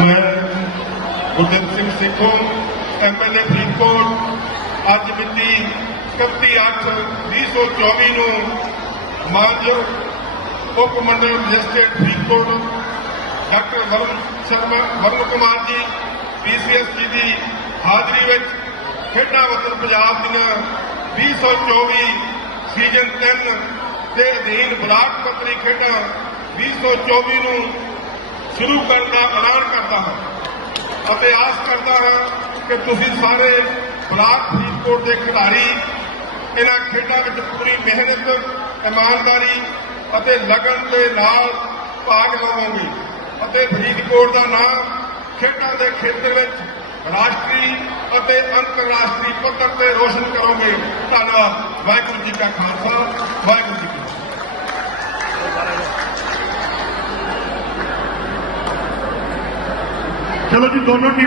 ਮੈਂ ਗੁਰਦਿੱਤ ਸਿੰਘ ਸਿੱਖੋ ਐਮਐਲਏ ਫਰੀਦਕੋਟ, ਅੱਜ ਮਿਤੀ 31/8/2024 ਨੂੰ ਮਾਨਯੋਗ ਉਪ ਮੰਡਲ ਮੈਜਿਸਟਰੇਟ ਫਰੀਦਕੋਟ, ਡਾਕਟਰ ਵਰਨ ਸ਼ਰਮਾ ਵਰਨ ਕੁਮਾਰ ਜੀ ਪੀਸੀਐਸ ਜੀ ਦੀ ਹਾਜ਼ਰੀ ਵਿੱਚ ਖੇਡਾਂ ਵਤਨ ਪੰਜਾਬ ਦੀਆਂ 2024 ਸੀਜ਼ਨ 3 ਦੇ ਅਧੀਨ ਬਲਾਕ ਪੱਧਰੀ ਖੇਡਾਂ 2024 ਨੂੰ ਸ਼ੁਰੂ ਕਰਨ ਦਾ ਐਲਾਨ ਕਰਦਾ ਹਾਂ। ਅਤੇ ਆਸ ਕਰਦਾ ਹਾਂ ਕਿ ਤੁਸੀਂ ਸਾਰੇ ਬਲਾਕ ਫਰੀਦਕੋਟ ਦੇ ਖਿਡਾਰੀ, ਇਹਨਾਂ ਖੇਡਾਂ ਵਿੱਚ ਪੂਰੀ ਮਿਹਨਤ, ਇਮਾਨਦਾਰੀ ਅਤੇ ਲਗਨ ਦੇ ਨਾਲ ਭਾਗ ਲਵੋਗੇ। ਅਤੇ ਫਰੀਦਕੋਟ ਦਾ ਨਾਮ ਖੇਡਾਂ ਦੇ ਖੇਤਰ ਵਿੱਚ ਰਾਸ਼ਟਰੀ ਅਤੇ ਅੰਤਰਰਾਸ਼ਟਰੀ ਪੱਧਰ ਤੇ ਰੋਸ਼ਨ ਕਰੋਗੇ। ਧੰਨਵਾਦ। ਵਾਹਿਗੁਰੂ ਜੀ ਕਾ ਖਾਲਸਾ, ਵਾਹਿਗੁਰੂ ਚਲੋ ਜੀ ਦੋਨੋਂ ਟੀਮ